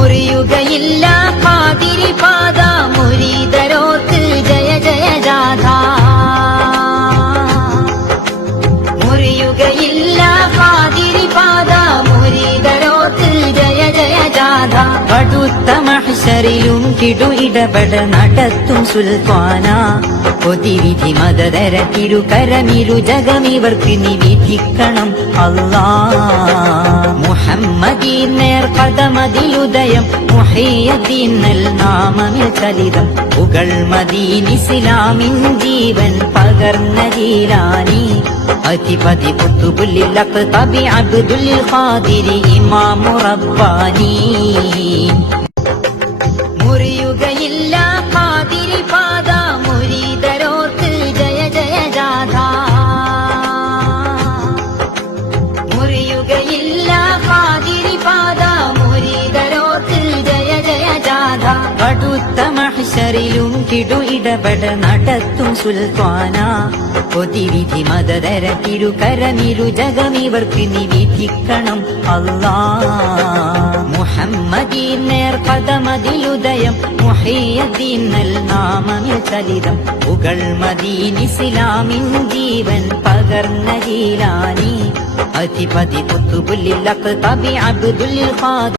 മുറിയുകയില്ല ഖാദിരി പാദ മുരീദരോർക്ക് ജയ ജയ ജാഥ മുറിയുകയില്ല ഖാദിരി പാദ മുരീദരോർക്ക് ജയ ജയ ജാഥ കടുത്ത മഹ്ശറിലും കിടു ഇടപെട നടത്തും സുൽത്താന പൊതിവിധി മദതര തിരുകരമിരു ജഗമിവർക്ക് നിവിധിക്കണം അല്ലാ മുഹമ്മദീൻ നേർ കദമതിലുദയം മുഹയ്യദ്ദീൻ നൽ നാമമിൽ ചലിതം പുകൾ മദീൻ ഇസ്ലാമിൻ ജീവൻ പകർന്ന ജീലാനി അധിപതി ഖുത്ബുൽ അഖ്തബി അബ്ദുൽ ഖാദിരി ഇമാമു റബ്ബാനി മുറിയുകയില്ല ഖാദിരി പാദ മുരീദരോർക്ക് ജയ ജയ ജാഥ മുറിയുകയില്ല ഖാദിരി പാദ മുരീദരോർക്ക് ജയ ജയ ജാഥ കടുത്ത മഹ്ശറിലും കിടു ഇടപെട നടത്തും സുൽത്താന പൊതിവിധി മദതര തിരുകരമിരു ജഗമിവർക്ക് നിവിധിക്കണം അല്ലാ മുഹമ്മദീൻ നേർ കദമതിലുദയം മുഹയ്യദ്ദീൻ നൽ നാമമിൽ ചലിതം പുകൾ മദീൻ ഇസ്ലാമിൻ ജീവൻ പകർന്ന ജീലാനി അധിപതി ഖുത്ബുൽ അഖ്തബി അബ്ദുൽ ഖാദിർ